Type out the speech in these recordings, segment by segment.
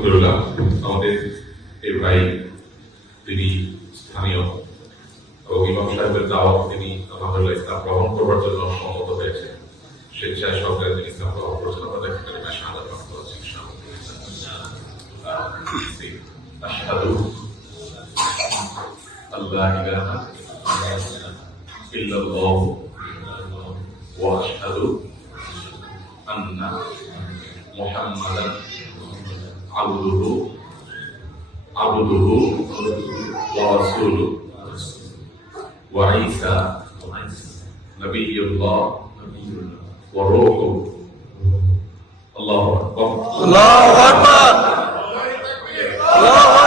আলহামদুলিল্লাহ আমাদের এই ভাই, তিনি স্থানীয় এবং ইমাম সাহেবের দাওয়াত তিনি আলহামদুলিল্লাহ ইসলাম গ্রহণ করবার জন্য সম্মত হয়েছে। স্বেচ্ছায় সরকারের তিনি ইসলাম গ্রহণ করেছেন। আমরা দেখতে পারি না সাদা হচ্ছে আশহাদু আল্লাহ ইলাহা ইল্লাল্লাহ ওয়া আশহাদু আন্না মুহাম্মাদান আবদুহু আবদুহু ওয়া রাসূলুহু। ওয়া ঈসা নবিয়ুল্লাহ ওয়া রূহুহু আল্লাহু আকবার। আল্লাহু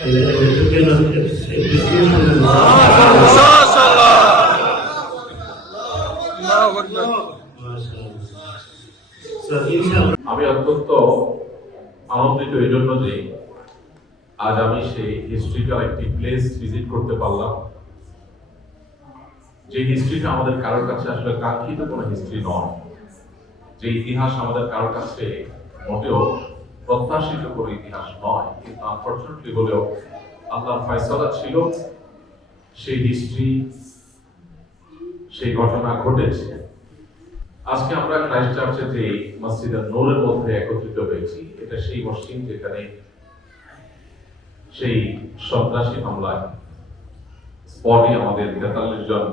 আমি অত্যন্ত আনন্দিত এই জন্য যে আজ আমি সেই হিস্ট্রিক্যাল একটি প্লেস ভিজিট করতে পারলাম। যে হিস্ট্রিটা আমাদের কারোর কাছে আসলে কাঙ্ক্ষিত কোনো হিস্ট্রি নয়, যে ইতিহাস আমাদের কারোর কাছে মোটেও প্রত্যাশিত কোনো ইতিহাস নয়। আনফর্চুনেটলি হলেও আল্লাহর ফয়সলা ছিল, সেই হিস্ট্রি সেই ঘটনা ঘটেছে। আজকে আমরা ক্রাইস্ট চার্চের যে মসজিদের নূরের মধ্যে একত্রিত হয়েছি, এটা সেই মসজিদ যেখানে সেই সন্ত্রাসী হামলায় স্পটে আমাদের তেতাল্লিশ জন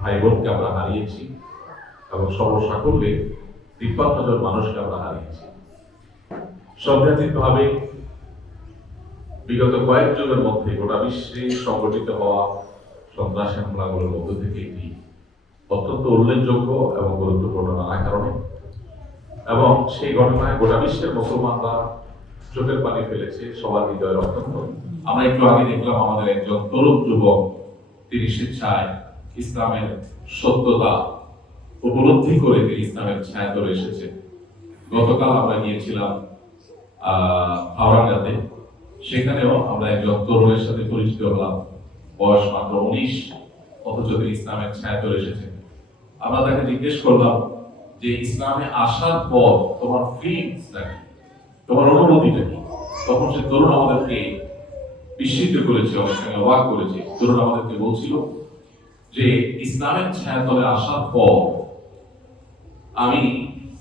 ভাই বোনকে আমরা হারিয়েছি এবং সর্বসাকল্যে তিপ্পান্ন জন মানুষকে আমরা হারিয়েছি। ভাবে বিগত কয়েক যুগের মধ্যে গোটা বিশ্বে সংগঠিত হওয়া সন্ত্রাসী হামলাগুলোর মধ্যে থেকে এটি অত্যন্ত উল্লেখযোগ্য এবং গুরুত্বপূর্ণ নানা কারণে। এবং সেই ঘটনায় গোটা বিশ্বের মুসলমানরা চোখের পানি ফেলেছে, সবার হৃদয়ের অত্যন্ত আমরা একটু আগে দেখলাম আমাদের একজন তরুণ যুবক, তিনি স্বেচ্ছায় ইসলামের সত্যতা উপলব্ধি করে তিনি ইসলামের ছায়া ধরে এসেছে গতকাল আমরা গিয়েছিলাম, আহ হাওড়াগাতে সেখানেও আমরা একজন তরুণের সাথে পরিচিত হলাম। বয়স মাত্র উনিশ, অথচ তিনি ইসলামের ছায়া ধরে এসেছে আমরা তাকে জিজ্ঞেস করলাম যে, ইসলামে আসার পর তোমার ফিলিংস নাকি তোমার অনুভূতিটা কি? তখন সে তরুণ আমাদেরকে বিস্মিত করেছে, অনেক সঙ্গে অবাক করেছে। তরুণ আমাদেরকে বলছিল যে, ইসলামের ছায়া ছায়াতলে আসার পর আমি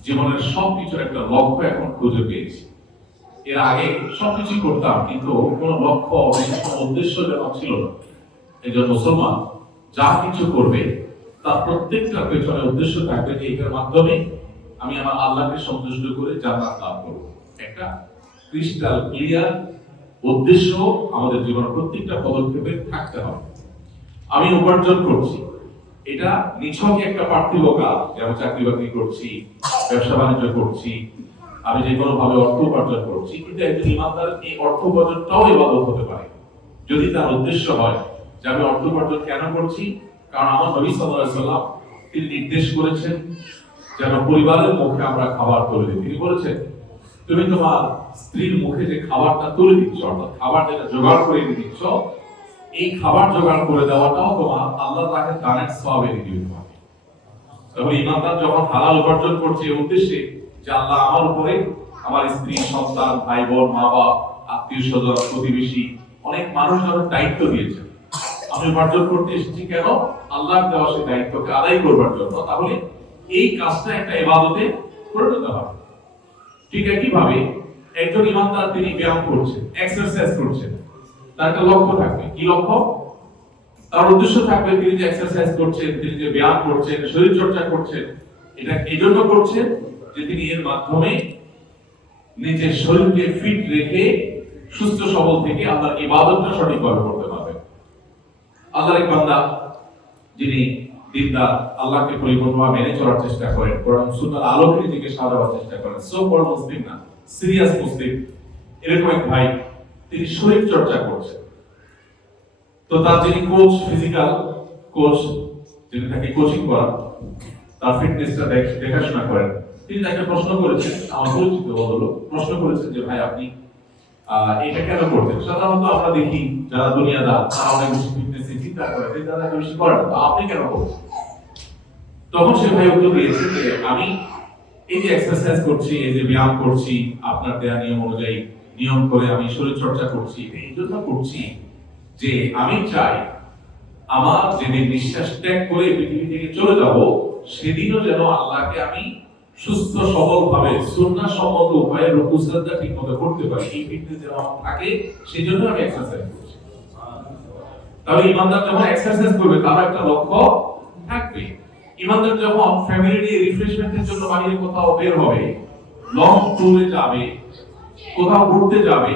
জীবনের সবকিছুর একটা লক্ষ্য এখন খুঁজে পেয়েছি। এর আগে সবকিছু করতাম, কিন্তু কোনো লক্ষ্য উদ্দেশ্য যেন ছিল না। এই জন্য মুসলমান যা কিছু করবে, তার প্রত্যেকটার পেছনে উদ্দেশ্য থাকবে যে এটার মাধ্যমে আমি আমার আল্লাহকে সন্তুষ্ট করে জান্নাত লাভ করব। একটা ক্রিস্টাল ক্লিয়ার উদ্দেশ্য আমাদের জীবনের প্রত্যেকটা পদক্ষেপে থাকতে হবে। আমি উপার্জন করছি। এটা নিছক একটা পার্থিব কাজ যেমন চাকরি বাকরি করছি ব্যবসা বাণিজ্য করছি আমি যে কোনো ভাবে অর্থ উপার্জন করছি, কিন্তু একজন ইমানদারের এই অর্থ উপার্জনটাও ইবাদত হতে পারে। যদি তার উদ্দেশ্য হয় যে আমি অর্থ উপার্জন কেন করছি, কারণ আমার নবী সাল্লাল্লাহু সাল্লাম তিনি নির্দেশ করেছেন যেন পরিবারের মুখে আমরা খাবার তুলে দিই। তিনি বলেছেন, তুমি তোমার স্ত্রীর মুখে যে খাবারটা তুলে দিচ্ছ, অর্থাৎ খাবার যেটা জোগাড় করে দিচ্ছ, এই খাবার জোগাড় করে দেওয়াটাও তোমার আল্লাহ তাকে দানের সওয়াবে দিবে তোমাকে ইমানদার যখন হালাল উপার্জন করছে উদ্দেশ্যে যে আল্লাহ আমার উপরে আমার স্ত্রী, সন্তান ভাই বোন মা বাপ আত্মীয় স্বজন প্রতিবেশী অনেক দায়িত্ব দিয়েছে আমি উপার্জন করতে এসেছি কেন? দেওয়া দায়িত্বকে আদায় করবার জন্য। তাহলে এই কাজটা একটা ইবাদতে পরিণত হবে। ঠিক একইভাবে একজন ইমানদার তিনি ব্যায়াম করছেন এক্সারসাইজ করছেন। তার একটা লক্ষ্য থাকবে। কি লক্ষ্য? তার উদ্দেশ্য থাকবে তিনি যে এক্সারসাইজ করছেন, তিনি যে ব্যায়াম করছেন শরীর চর্চা করছেন, এটা এই জন্য করছেন যে তিনি এর মাধ্যমে নিজের শরীরকে ফিট রেখে সুস্থ, সবল থেকে আল্লাহর ইবাদতটা সঠিকভাবে করতে পারবেন। আল্লাহর এক বান্দা, যিনি দিনদার আল্লাহকে পরিপূর্ণভাবে মেনে চলার চেষ্টা করেন কোরআন সুন্নাহর আলোকে নিজেকে সাজাবার চেষ্টা করেন। সো বড় মুসলিম না সিরিয়াস মুসলিম এরকম এক ভাই, তিনি শরীর চর্চা করছেন। তো তার যিনি কোচ ফিজিক্যাল কোচ যিনি তাকে কোচিং করান, তার ফিটনেসটা দেখাশোনা করেন তিনি তাকে প্রশ্ন করেছেন, আমার পরিচিত বদল প্রশ্ন করেছেন যে, ভাই, আপনি এটা কেন করতেন? সাধারণত আমরা দেখি যারা দুনিয়াদার, তারা অনেক বেশি ফিটনেসে চিন্তা করে তারা এত বেশি করে তো আপনি কেন করছেন তখন সে ভাই উত্তর দিয়েছে যে, আমি এই যে এক্সারসাইজ করছি, এই যে ব্যায়াম করছি, আপনার দেয়া নিয়ম অনুযায়ী, নিয়ম করে আমি শরীর চর্চা করছি, এই জন্য করছি যে আমি চাই আমার যেদিন নিঃশ্বাস ত্যাগ করে পৃথিবী থেকে চলে যাব, সেদিনও যেন আল্লাহকে আমি সুস্থ সবল ভাবে সুন্নাহ সম্মত উপায়ে রুকু সাজদা ঠিক মতো করতে পারি, এই ফিটনেস যেন আমার থাকে সেই জন্য আমি এক্সারসাইজ করছি। তাহলে ইমানদার যখন এক্সারসাইজ করবে তার একটা লক্ষ্য থাকবে। ইমানদার যখন ফ্যামিলি রিফ্রেশমেন্টের জন্য বাইরে কোথাও বের হবে লং ট্যুরে যাবে, কোথাও ঘুরতে যাবে,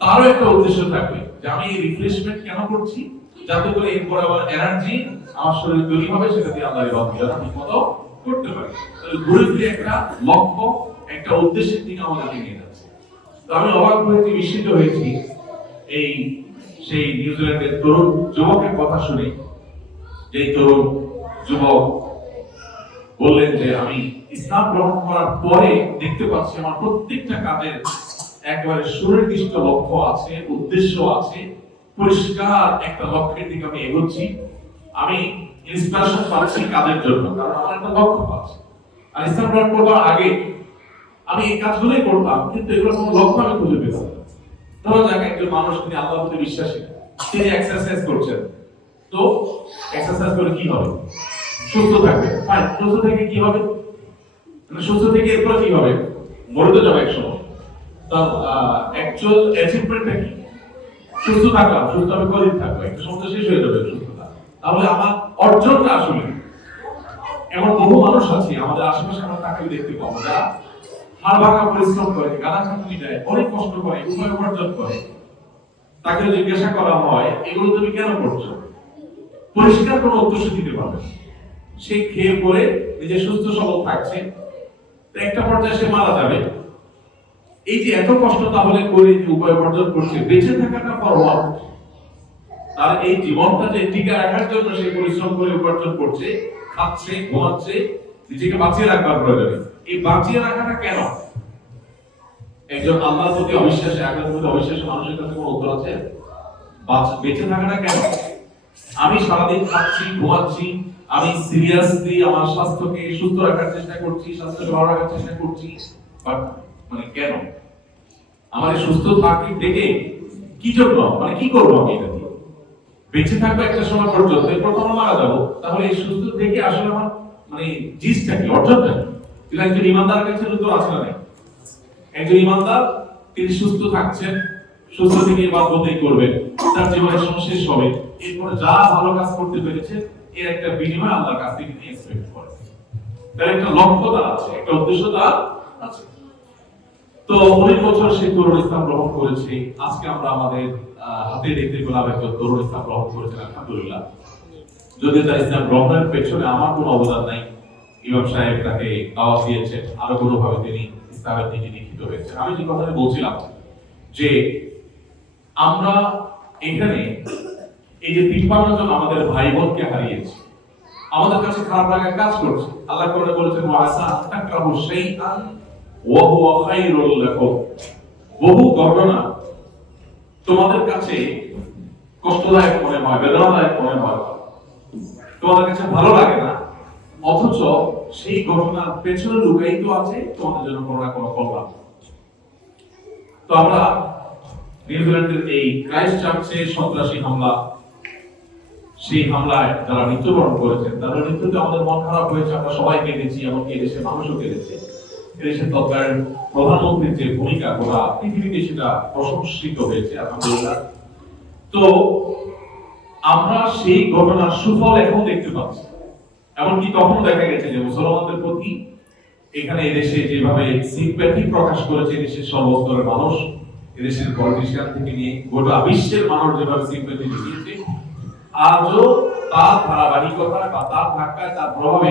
তারও একটা উদ্দেশ্য থাকবে যে আমি এই রিফ্রেশমেন্ট কেন করছি? যাতে করে এরপর আবার এনার্জি আমার শরীরে তৈরি হবে, সেটা দিয়ে আল্লাহ ঠিক মতো করতে পারি। ঘুরে ফিরে একটা লক্ষ্য, একটা উদ্দেশ্যের দিকে আমাদেরকে নিয়ে যাচ্ছে। তো আমি অবাক হয়েছি বিস্মিত হয়েছি এই, সেই নিউজিল্যান্ডের তরুণ যুবকের কথা শুনে। যে তরুণ যুবক বললেন যে, আমি ইসলাম গ্রহণ করার পরে দেখতে পাচ্ছি আমার প্রত্যেকটা কাজের একবারে সুনির্দিষ্ট লক্ষ্য আছে, উদ্দেশ্য আছে, পরিষ্কার একটা লক্ষ্যের দিকে আমি এগোচ্ছি। আমি ইন্সপিরেশন পাচ্ছি কাজের জন্য, কারণ আমার একটা লক্ষ্য আছে। আর ইসলাম গ্রহণ করবার আগে আমি এই কাজগুলোই করতাম, কিন্তু এগুলোর কোনো লক্ষ্য আমি খুঁজে। ধরো যাক, একজন মানুষ তিনি আল্লাহর প্রতি বিশ্বাসী, তিনি এক্সারসাইজ করছেন। তো এক্সারসাইজ করে কি হবে? সুস্থ থাকবে। ফাইন সুস্থ থেকে কি হবে? মানে সুস্থ থেকে এরপর কি হবে? মরে তো যাবে একসময়। তার অ্যাকচুয়াল অ্যাচিভমেন্টটা কি? সুস্থ থাকলাম, সুস্থ আমি কদিন থাকব? একটা সময় শেষ হয়ে যাবে তাহলে আমার অর্জনটা আসলে। এমন বহু মানুষ আছে, আমাদের আশেপাশে আমরা দেখতে পাবো। যারা ভাঙা পরিশ্রম করে গাদা খাটুনি দেয়, অনেক কষ্ট করে, উপায় উপার্জন করে, তাকে জিজ্ঞাসা করা হয়, এগুলো তুমি কেন করছ? পরিষ্কার কোনো উদ্দেশ্য দিতে পারবে। সে খেয়ে পরে নিজে সুস্থ সবল থাকছে একটা পর্যায়ে সে মারা যাবে। এই যে এত কষ্ট তাহলে করে উপায় উপার্জন করছে, বেঁচে থাকাটা ফরওয়ার্ড তার এই জীবনটা যে টিকে রাখার জন্য সে পরিশ্রম করে উপার্জন করছে, খাচ্ছে, ঘুমাচ্ছে, নিজেকে বাঁচিয়ে রাখবার প্রয়োজনে এই বাঁচিয়ে রাখাটা কেন? একজন প্রতি অবিশ্বাসী প্রতি মানুষের কাছে কোনো উত্তর আছে? বেঁচে থাকাটা কেন? আমি সারাদিন খাচ্ছি, ঘুমাচ্ছি, আমি সিরিয়াসলি আমার স্বাস্থ্যকে সুস্থ রাখার চেষ্টা করছি স্বাস্থ্যকে ভালো রাখার চেষ্টা করছি বাট মানে কেন? আমার সুস্থ থাকি দেখে কি জন্য? মানে কি করব আমি এটা বেঁচে থাকব একটা সময় পর্যন্ত, এরপর আমরা মারা যাব। তাহলে এই সুস্থ দেখে আসলে আমার মানে জিসটা কি, অর্জনটা কি? কিন্তু একজন ইমানদার কাছে উত্তর আছে না? একজন ইমানদার, তিনি সুস্থ থাকছেন, সুস্থ থেকে তার জীবনের সমস্যা শেষ হবে। এরপরে যা ভালো কাজ করতে পেরেছে, এর একটা বিনিময় আল্লাহর কাছ থেকে এক্সপেক্ট তার একটা লক্ষ্য আছে, একটা উদ্দেশ্য আছে। তো অনেক বছর সে তরুণ ইসলাম গ্রহণ করেছে। আজকে আমরা আমাদের হাতে দেখতে পেলাম একজন তরুণ ইসলাম গ্রহণ করেছেন, আলহামদুলিল্লাহ। যদি তার ইসলাম গ্রহণের পেছনে আমার কোনো অবদান নাই, ইমাম সাহেব তাকে দাওয়াত দিয়েছেন, আরও কোনোভাবে তিনি ইসলামের দিকে দীক্ষিত হয়েছেন। আমি যে কথাটা বলছিলাম যে আমরা এখানে এই যে তিপ্পান্ন জন আমাদের ভাই বোনকে হারিয়েছি, আমাদের কাছে খারাপ লাগা কাজ করছে। আল্লাহ করে বলেছেন ওয়াসা তাকরাহু শাইআন বহু ঘটনা তোমাদের কাছে কষ্টদায়ক মনে হয়, বেদনাদায়ক মনে হয়। তোমাদের কাছে ভালো লাগে না? অথচ সেই ঘটনার পেছনে লুকায়িত আছে তোমাদের জন্য কোনো না কোনো কল্যাণ তো আমরা নিউজিল্যান্ডের এই ক্রাইস্ট চার্চে সন্ত্রাসী হামলা, সেই হামলায় যারা মৃত্যুবরণ করেছেন, তাদের মৃত্যুতে আমাদের মন খারাপ হয়েছে, আমরা সবাই কেঁদেছি, এমনকি এদেশের মানুষও কেঁদেছে। তৎকালীন প্রধানমন্ত্রীর যে ভূমিকা পৃথিবীতে সেটা প্রশংসিত হয়েছে, আলহামদুলিল্লাহ। তো আমরা সেই ঘটনার সুফল এখন দেখতে পাচ্ছি। এমনকি তখন দেখা গেছে যে মুসলমানদের প্রতি এখানে এদেশে যেভাবে সিম্প্যাথি প্রকাশ করেছে দেশের সর্বস্তরের মানুষ, এদেশের পলিটিশিয়ান থেকে নিয়ে গোটা বিশ্বের মানুষ যেভাবে সিম্প্যাথি দেখিয়েছে, আজও তার ধারাবাহিকতা বা তার ধাক্কায়, তার প্রভাবে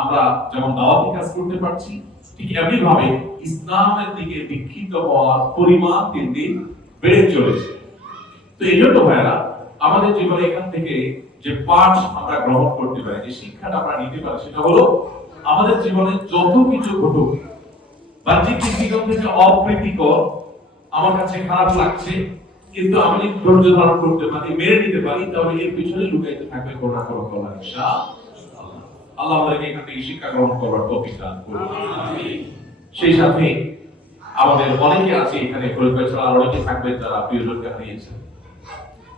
আমরা যেমন দাওয়াতি কাজ করতে পারছি ঠিক ইসলামের দিকে হওয়ার পরিমাণ দিন দিন বেড়ে চলেছে তো এই জন্য আমাদের জীবনে এখান থেকে যে পাঠ আমরা গ্রহণ করতে পারি, যে শিক্ষাটা আমরা নিতে পারি, সেটা হলো আমাদের জীবনে যত কিছু ঘটুক থেকে অপ্রীতিকর, আমার কাছে খারাপ লাগছে, কিন্তু আমি ধৈর্য ধারণ করতে পারি, মেনে নিতে পারি, তাহলে এর পিছনে লুকাইতে থাকবে কোনো না কোনো। আল্লাহ আমাদেরকে এখান থেকে শিক্ষা গ্রহণ করবার দান সেই সাথে আমাদের অনেকে আছে এখানে ছাড়া অনেকে থাকবেন যারা প্রিয়জনকে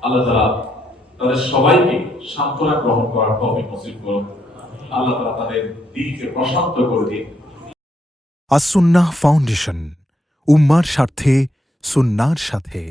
আল্লাহ তাআলা তাদের সবাইকে সান্ত্বনা গ্রহণ করার নসিব করুন। আল্লাহ তাআলা তাদের প্রশান্ত করে দিন। আসুন্নাহ ফাউন্ডেশন, উম্মার স্বার্থে, সুন্নার সাথে।